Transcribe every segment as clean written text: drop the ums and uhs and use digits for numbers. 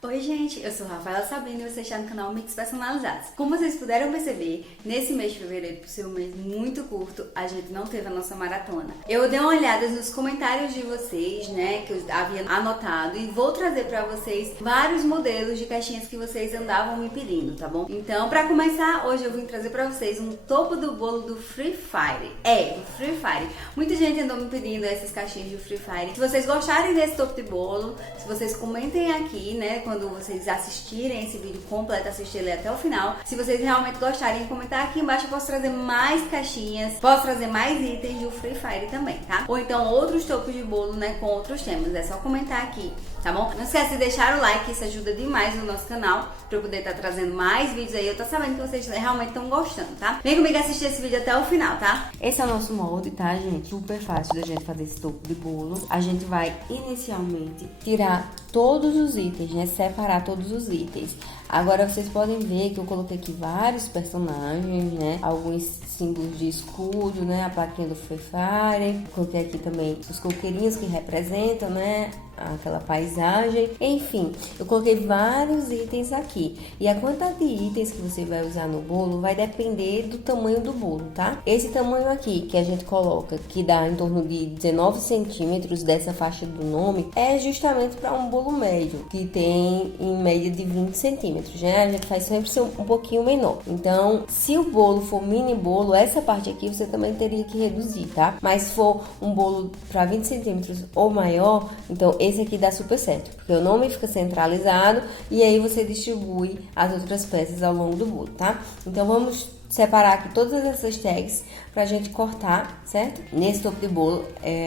Oi gente, eu sou Rafaela Sabino e você está no canal Mix Personalizados. Como vocês puderam perceber, nesse mês de fevereiro, por ser um mês muito curto, a gente não teve a nossa maratona. Eu dei uma olhada nos comentários de vocês, né, que eu havia anotado, e vou trazer pra vocês vários modelos de caixinhas que vocês andavam me pedindo, tá bom? Então, pra começar, hoje eu vim trazer pra vocês um topo do bolo do Free Fire. Do Free Fire. Muita gente andou me pedindo essas caixinhas do Free Fire. Se vocês gostarem desse topo de bolo, se vocês comentem aqui, né, quando vocês assistirem esse vídeo completo, assistir ele até o final. Se vocês realmente gostarem de comentar aqui embaixo, eu posso trazer mais caixinhas, posso trazer mais itens do Free Fire também, tá? Ou então outros topos de bolo, né, com outros temas. É só comentar aqui, tá bom? Não esquece de deixar o like, isso ajuda demais no nosso canal, pra eu poder estar trazendo mais vídeos aí. Eu tô sabendo que vocês realmente estão gostando, tá? Vem comigo assistir esse vídeo até o final, tá? Esse é o nosso molde, tá, gente? Super fácil da gente fazer esse topo de bolo. A gente vai inicialmente tirar todos os itens, né? Separar todos os itens. Agora vocês podem ver que eu coloquei aqui vários personagens, né? Alguns símbolos de escudo, né? A plaquinha do Free Fire. Coloquei aqui também os coqueirinhos que representam, né? Aquela paisagem. Enfim, eu coloquei vários itens aqui. E a quantidade de itens que você vai usar no bolo vai depender do tamanho do bolo, tá? Esse tamanho aqui que a gente coloca, que dá em torno de 19 centímetros dessa faixa do nome, é justamente para um bolo médio, que tem em média de 20 centímetros, né? A gente faz sempre ser um pouquinho menor. Então, se o bolo for mini bolo, essa parte aqui você também teria que reduzir, tá? Mas se for um bolo para 20 centímetros ou maior, então esse aqui dá super certo, porque o nome fica centralizado e aí você distribui as outras peças ao longo do bolo, tá? Então vamos separar aqui todas essas tags pra gente cortar, certo? Nesse topo de bolo,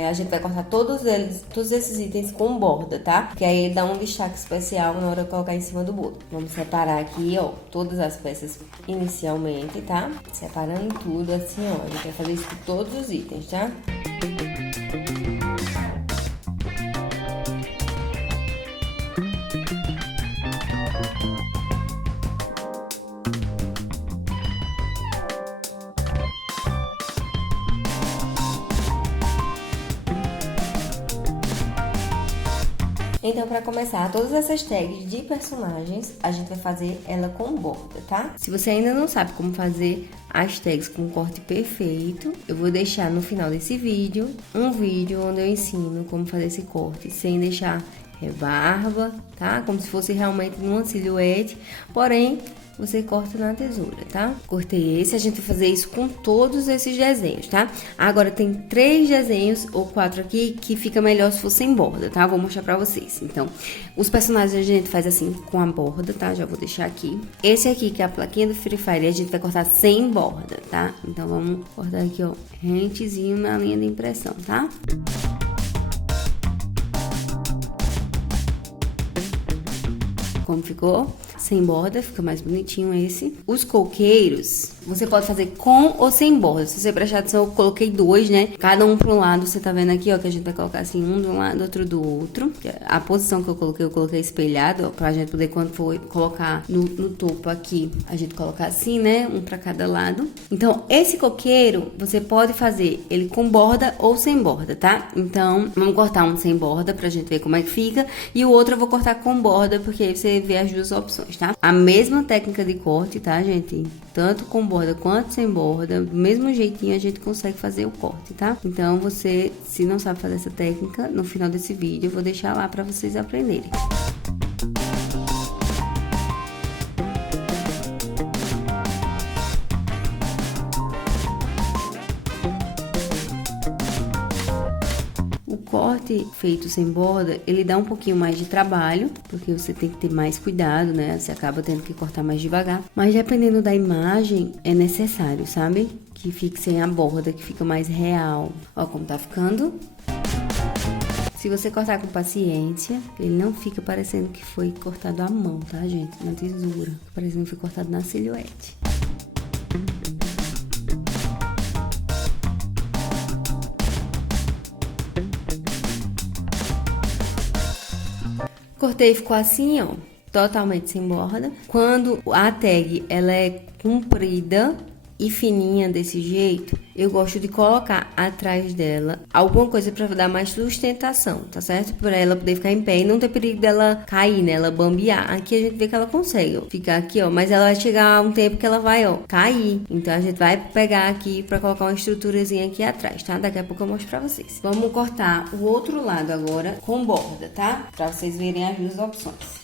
a gente vai cortar todos esses itens com borda, tá? Que aí ele dá um destaque especial na hora de colocar em cima do bolo. Vamos separar aqui, ó, todas as peças inicialmente, tá? Separando tudo assim, ó. A gente vai fazer isso com todos os itens, tá? Então, para começar, todas essas tags de personagens, a gente vai fazer ela com borda, tá? Se você ainda não sabe como fazer as tags com corte perfeito, eu vou deixar no final desse vídeo, um vídeo onde eu ensino como fazer esse corte, sem deixar rebarba, tá? Como se fosse realmente numa silhuete, porém, você corta na tesoura, tá? Cortei esse, a gente vai fazer isso com todos esses desenhos, tá? Agora tem 3 desenhos ou 4 aqui que fica melhor se for sem borda, tá? Vou mostrar pra vocês. Então, os personagens a gente faz assim com a borda, tá? Já vou deixar aqui. Esse aqui, que é a plaquinha do Free Fire, a gente vai cortar sem borda, tá? Então, vamos cortar aqui, ó, rentezinho na linha de impressão, tá? Como ficou? Sem borda, fica mais bonitinho esse. Os coqueiros, você pode fazer com ou sem borda. Se você prestar atenção, eu coloquei 2, né? Cada um para um lado, você tá vendo aqui, ó, que a gente vai colocar assim, um de um lado, outro do outro. A posição que eu coloquei espelhado, ó, pra gente poder, quando for colocar no topo aqui, a gente colocar assim, né? Um para cada lado. Então, esse coqueiro, você pode fazer ele com borda ou sem borda, tá? Então, vamos cortar um sem borda pra gente ver como é que fica. E o outro eu vou cortar com borda, porque aí você vê as duas opções, tá? A mesma técnica de corte, tá, gente? Tanto com borda quanto sem borda, do mesmo jeitinho a gente consegue fazer o corte, tá? Então, você, se não sabe fazer essa técnica, no final desse vídeo eu vou deixar lá pra vocês aprenderem. O corte feito sem borda, ele dá um pouquinho mais de trabalho, porque você tem que ter mais cuidado, né? Você acaba tendo que cortar mais devagar. Mas dependendo da imagem, é necessário, sabe? Que fique sem a borda, que fica mais real. Ó como tá ficando. Se você cortar com paciência, ele não fica parecendo que foi cortado à mão, tá, gente? Na tesoura. Fica parecendo que foi cortado na silhuete. Cortei e ficou assim, ó, totalmente sem borda. Quando a tag ela é comprida e fininha desse jeito, eu gosto de colocar atrás dela alguma coisa para dar mais sustentação, tá certo? Para ela poder ficar em pé e não ter perigo dela cair, né? Ela bambear. Aqui a gente vê que ela consegue, ó, ficar aqui, ó, mas ela vai chegar a um tempo que ela vai, ó, cair. Então a gente vai pegar aqui para colocar uma estruturazinha aqui atrás, tá? Daqui a pouco eu mostro para vocês. Vamos cortar o outro lado agora com borda, tá? Para vocês verem as duas opções.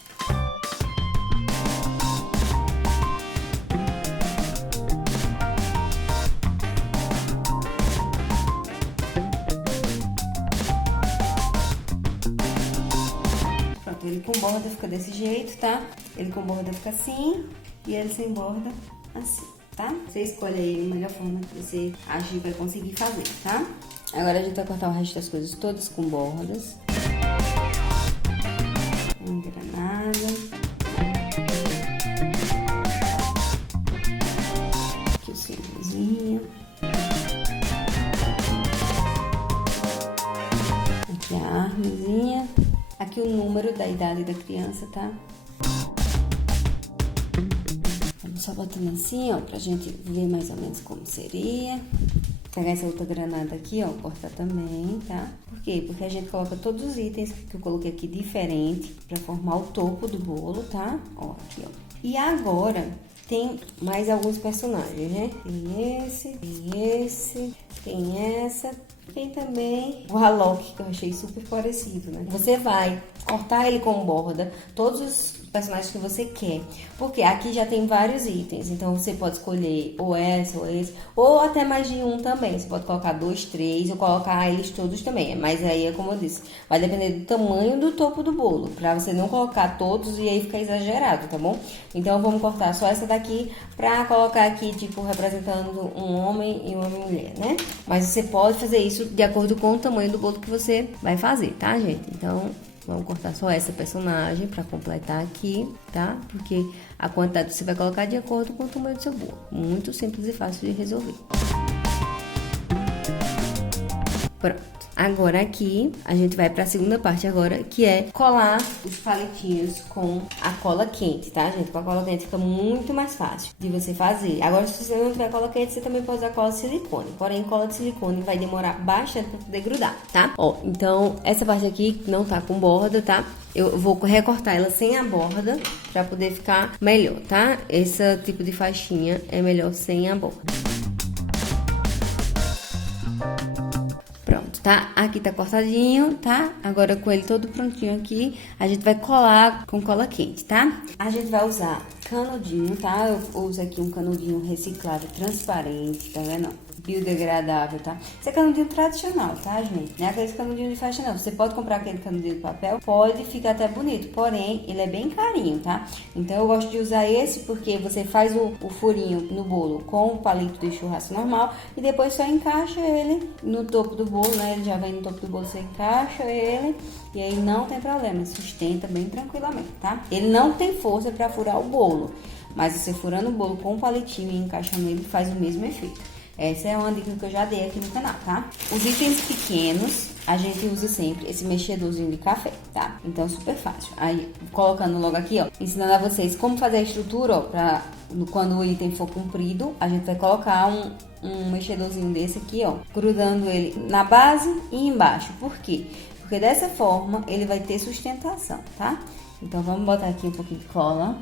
Ele com borda fica desse jeito, tá? Ele com borda fica assim e ele sem borda assim, tá? Você escolhe aí a melhor forma que você acha que vai conseguir fazer, tá? Agora a gente vai cortar o resto das coisas todas com bordas. Engranada. Aqui o símbolozinho. Aqui a armazinha. Aqui o número da idade da criança, tá? Vamos só botando assim, ó, pra gente ver mais ou menos como seria. Pegar essa outra granada aqui, ó, cortar também, tá? Por quê? Porque a gente coloca todos os itens que eu coloquei aqui diferente pra formar o topo do bolo, tá? Ó, aqui, ó. E agora tem mais alguns personagens, né? Tem esse, tem essa. Tem também o Alok, que eu achei super parecido, né? Você vai cortar ele com borda, todos os personagens que você quer. Porque aqui já tem vários itens, então você pode escolher ou essa ou esse, ou até mais de um também. Você pode colocar 2, 3, ou colocar eles todos também. Mas aí é como eu disse, vai depender do tamanho do topo do bolo, pra você não colocar todos e aí ficar exagerado, tá bom? Então vamos cortar só essa daqui pra colocar aqui, tipo, representando um homem e uma mulher, né? Mas você pode fazer isso de acordo com o tamanho do bolo que você vai fazer, tá, gente? Então, vamos cortar só essa personagem pra completar aqui, tá? Porque a quantidade você vai colocar de acordo com o tamanho do seu bolo. Muito simples e fácil de resolver. Pronto. Agora aqui, a gente vai pra segunda parte agora, que é colar os palitinhos com a cola quente, tá, gente? Com a cola quente fica muito mais fácil de você fazer. Agora, se você não tiver cola quente, você também pode usar cola de silicone. Porém, cola de silicone vai demorar bastante pra poder grudar, tá? Ó, então, essa parte aqui não tá com borda, tá? Eu vou recortar ela sem a borda pra poder ficar melhor, tá? Esse tipo de faixinha é melhor sem a borda. Pronto, tá? Aqui tá cortadinho, tá? Agora com ele todo prontinho aqui, a gente vai colar com cola quente, tá? A gente vai usar canudinho, tá? Eu uso aqui um canudinho reciclável transparente, tá vendo? Biodegradável, tá? Esse é canudinho tradicional, tá, gente? Não é aquele canudinho de faixa, não. Você pode comprar aquele canudinho de papel, pode ficar até bonito, porém, ele é bem carinho, tá? Então, eu gosto de usar esse porque você faz o furinho no bolo com o palito de churrasco normal e depois só encaixa ele no topo do bolo, né? Ele já vem no topo do bolo, você encaixa ele e aí não tem problema, sustenta bem tranquilamente, tá? Ele não tem força pra furar o bolo, mas você furando o bolo com o palitinho e encaixando ele faz o mesmo efeito. Essa é uma dica que eu já dei aqui no canal, tá? Os itens pequenos, a gente usa sempre esse mexedorzinho de café, tá? Então, super fácil. Aí, colocando logo aqui, ó, ensinando a vocês como fazer a estrutura, ó, pra quando o item for comprido, a gente vai colocar um mexedorzinho desse aqui, ó, grudando ele na base e embaixo. Por quê? Porque dessa forma, ele vai ter sustentação, tá? Então, vamos botar aqui um pouquinho de cola.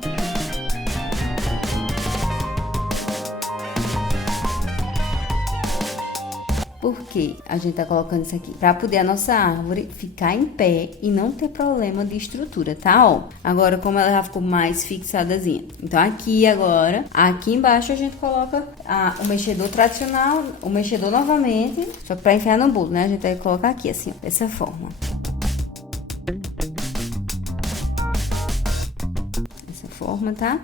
Por que a gente tá colocando isso aqui? Pra poder a nossa árvore ficar em pé e não ter problema de estrutura, tá? Ó, agora como ela já ficou mais fixadazinha. Então aqui agora, aqui embaixo a gente coloca o mexedor tradicional, o mexedor novamente, só que pra enfiar no bolo, né? A gente vai colocar aqui assim, ó, dessa forma. Dessa forma, tá?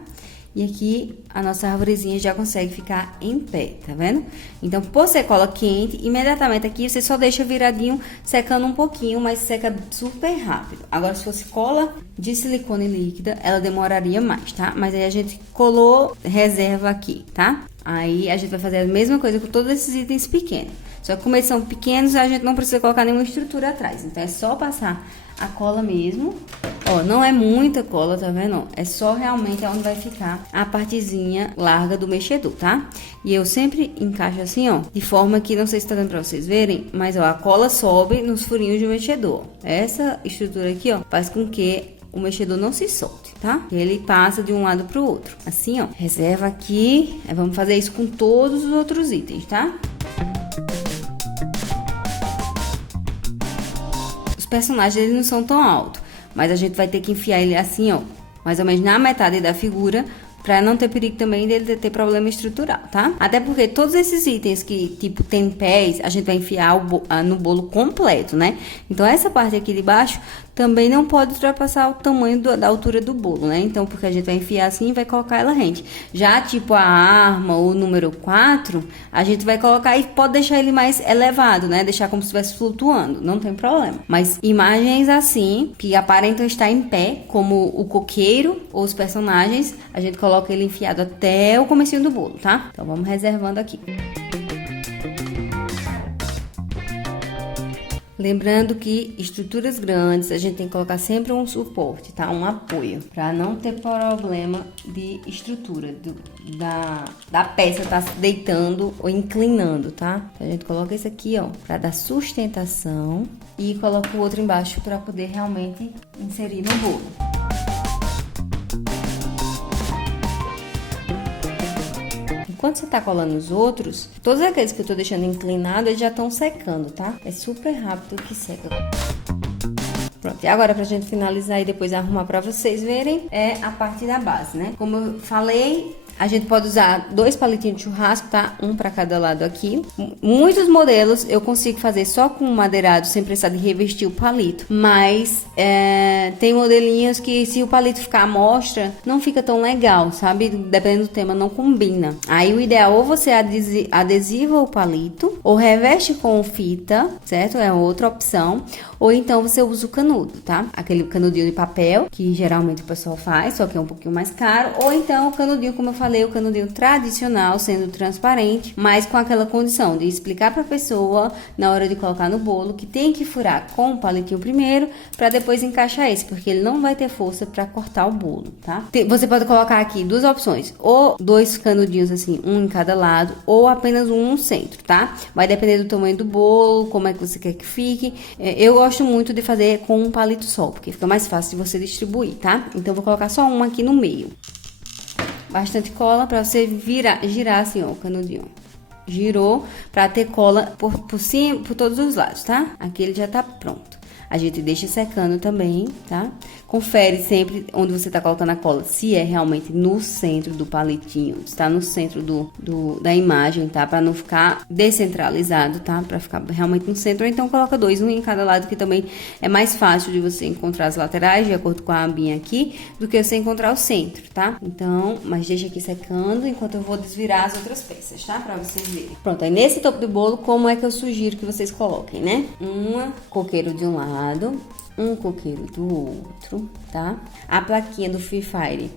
E aqui a nossa arvorezinha já consegue ficar em pé, tá vendo? Então, por ser cola quente, imediatamente aqui você só deixa viradinho, secando um pouquinho, mas seca super rápido. Agora, se fosse cola de silicone líquida, ela demoraria mais, tá? Mas aí a gente colou reserva aqui, tá? Aí a gente vai fazer a mesma coisa com todos esses itens pequenos. Só que como eles são pequenos, a gente não precisa colocar nenhuma estrutura atrás. Então, é só passar a cola mesmo. Ó, não é muita cola, tá vendo? É só realmente onde vai ficar a partezinha larga do mexedor, tá? E eu sempre encaixo assim, ó, de forma que, não sei se tá dando pra vocês verem, mas ó, a cola sobe nos furinhos do mexedor. Essa estrutura aqui, ó, faz com que o mexedor não se solte, tá? Ele passa de um lado pro outro. Assim, ó, reserva aqui. Vamos fazer isso com todos os outros itens, tá? Os personagens, eles não são tão altos, mas a gente vai ter que enfiar ele assim, ó, mais ou menos na metade da figura, pra não ter perigo também dele ter problema estrutural, tá? Até porque todos esses itens que, tipo, tem pés, a gente vai enfiar no bolo completo, né? Então, essa parte aqui de baixo também não pode ultrapassar o tamanho da altura do bolo, né? Então, porque a gente vai enfiar assim e vai colocar ela rente. Já, tipo, a arma, o número 4, a gente vai colocar e pode deixar ele mais elevado, né? Deixar como se estivesse flutuando, não tem problema. Mas imagens assim, que aparentam estar em pé, como o coqueiro ou os personagens, a gente coloca ele enfiado até o comecinho do bolo, tá? Então, vamos reservando aqui. Lembrando que estruturas grandes a gente tem que colocar sempre um suporte, tá? Um apoio, para não ter problema de estrutura da peça tá se deitando ou inclinando, tá? Então, a gente coloca esse aqui, ó, para dar sustentação e coloca o outro embaixo para poder realmente inserir no bolo. Enquanto você tá colando os outros, todos aqueles que eu tô deixando inclinado, eles já estão secando, tá? É super rápido que seca. Pronto, e agora pra gente finalizar e depois arrumar pra vocês verem, é a parte da base, né? Como eu falei, a gente pode usar 2 palitinhos de churrasco, tá? Um pra cada lado aqui. Muitos modelos eu consigo fazer só com madeirado, sem precisar de revestir o palito. Mas tem modelinhos que, se o palito ficar à mostra, não fica tão legal, sabe? Dependendo do tema, não combina. Aí o ideal, ou você adesiva o palito, ou reveste com fita, certo? É outra opção. Ou então você usa o canudo, tá? Aquele canudinho de papel, que geralmente o pessoal faz, só que é um pouquinho mais caro. Ou então o canudinho, como eu falei, o canudinho tradicional, sendo transparente, mas com aquela condição de explicar pra pessoa, na hora de colocar no bolo, que tem que furar com o palitinho primeiro, pra depois encaixar esse, porque ele não vai ter força pra cortar o bolo, tá? Você pode colocar aqui 2 opções, ou 2 canudinhos assim, um em cada lado, ou apenas um no centro, tá? Vai depender do tamanho do bolo, como é que você quer que fique. Eu gosto muito de fazer com um palito só, porque fica mais fácil de você distribuir, tá? Então, vou colocar só um aqui no meio. Bastante cola pra você girar assim, ó, o canudinho. Girou pra ter cola por cima, por todos os lados, tá? Aqui ele já tá pronto. A gente deixa secando também, tá? Confere sempre onde você tá colocando a cola, se é realmente no centro do palitinho, está no centro da imagem, tá? Pra não ficar descentralizado, tá? Pra ficar realmente no centro. Ou então coloca 2, um em cada lado, que também é mais fácil de você encontrar as laterais, de acordo com a abinha aqui, do que você encontrar o centro, tá? Então, mas deixa aqui secando enquanto eu vou desvirar as outras peças, tá? Pra vocês verem. Pronto, aí nesse topo do bolo, como é que eu sugiro que vocês coloquem, né? Coqueiro de um lado, um coqueiro do outro, tá? A plaquinha do Free Fire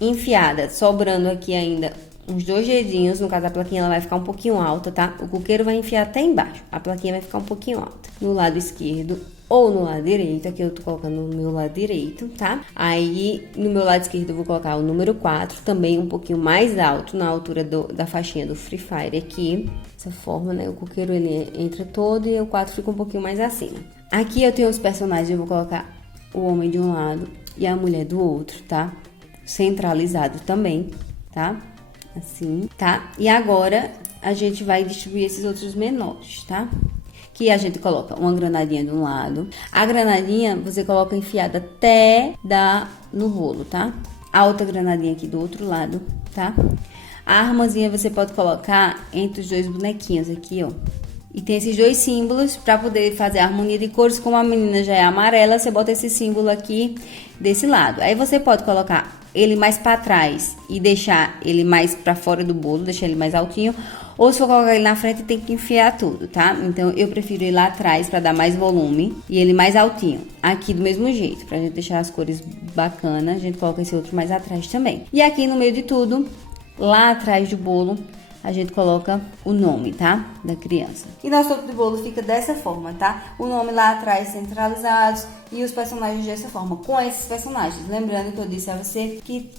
enfiada, sobrando aqui ainda uns 2 dedinhos. No caso, a plaquinha ela vai ficar um pouquinho alta, tá? O coqueiro vai enfiar até embaixo, a plaquinha vai ficar um pouquinho alta. No lado esquerdo ou no lado direito, aqui eu tô colocando no meu lado direito, tá? Aí, no meu lado esquerdo eu vou colocar o número 4, também um pouquinho mais alto, na altura da faixinha do Free Fire aqui. Dessa forma, né? O coqueiro ele entra todo e o 4 fica um pouquinho mais acima. Aqui eu tenho os personagens, eu vou colocar o homem de um lado e a mulher do outro, tá? Centralizado também, tá? Assim, tá? E agora a gente vai distribuir esses outros menores, tá? Que a gente coloca uma granadinha de um lado. A granadinha você coloca enfiada até dar no bolo, tá? A outra granadinha aqui do outro lado, tá? A armazinha você pode colocar entre os 2 bonequinhos aqui, ó. E tem esses 2 símbolos para poder fazer a harmonia de cores. Como a menina já é amarela, você bota esse símbolo aqui desse lado. Aí você pode colocar ele mais para trás e deixar ele mais para fora do bolo, deixar ele mais altinho. Ou se for colocar ele na frente, tem que enfiar tudo, tá? Então, eu prefiro ele lá atrás para dar mais volume e ele mais altinho. Aqui do mesmo jeito, pra gente deixar as cores bacanas, a gente coloca esse outro mais atrás também. E aqui no meio de tudo, lá atrás do bolo, a gente coloca o nome, tá? Da criança. E nosso topo de bolo fica dessa forma, tá? O nome lá atrás centralizados e os personagens dessa forma, com esses personagens. Lembrando que eu disse a você que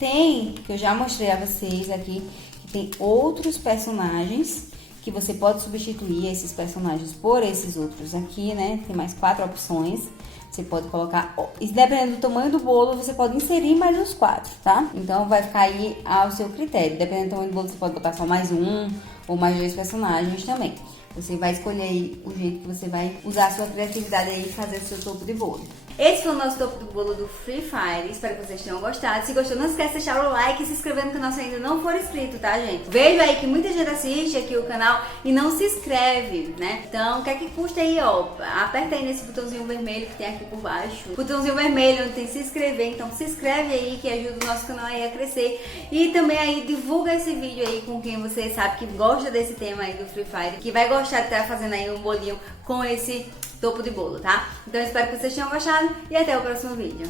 eu já mostrei a vocês aqui, que tem outros personagens que você pode substituir esses personagens por esses outros aqui, né? Tem mais 4 opções. Você pode colocar, dependendo do tamanho do bolo, você pode inserir mais os 4, tá? Então vai ficar aí ao seu critério. Dependendo do tamanho do bolo, você pode botar só mais um ou mais 2 personagens também. Você vai escolher aí o jeito que você vai usar a sua criatividade aí e fazer o seu topo de bolo. Esse foi o nosso topo do bolo do Free Fire. Espero que vocês tenham gostado. Se gostou, não esquece de deixar o like e se inscrever no canal se ainda não for inscrito, tá, gente? Vejo aí que muita gente assiste aqui o canal e não se inscreve, né? Então, o que é que custa aí, ó? Aperta aí nesse botãozinho vermelho que tem aqui por baixo. Botãozinho vermelho onde tem se inscrever. Então, se inscreve aí que ajuda o nosso canal aí a crescer. E também aí, divulga esse vídeo aí com quem você sabe que gosta desse tema aí do Free Fire, que vai gostar de estar fazendo aí um bolinho com esse topo de bolo, tá? Então eu espero que vocês tenham gostado e até o próximo vídeo.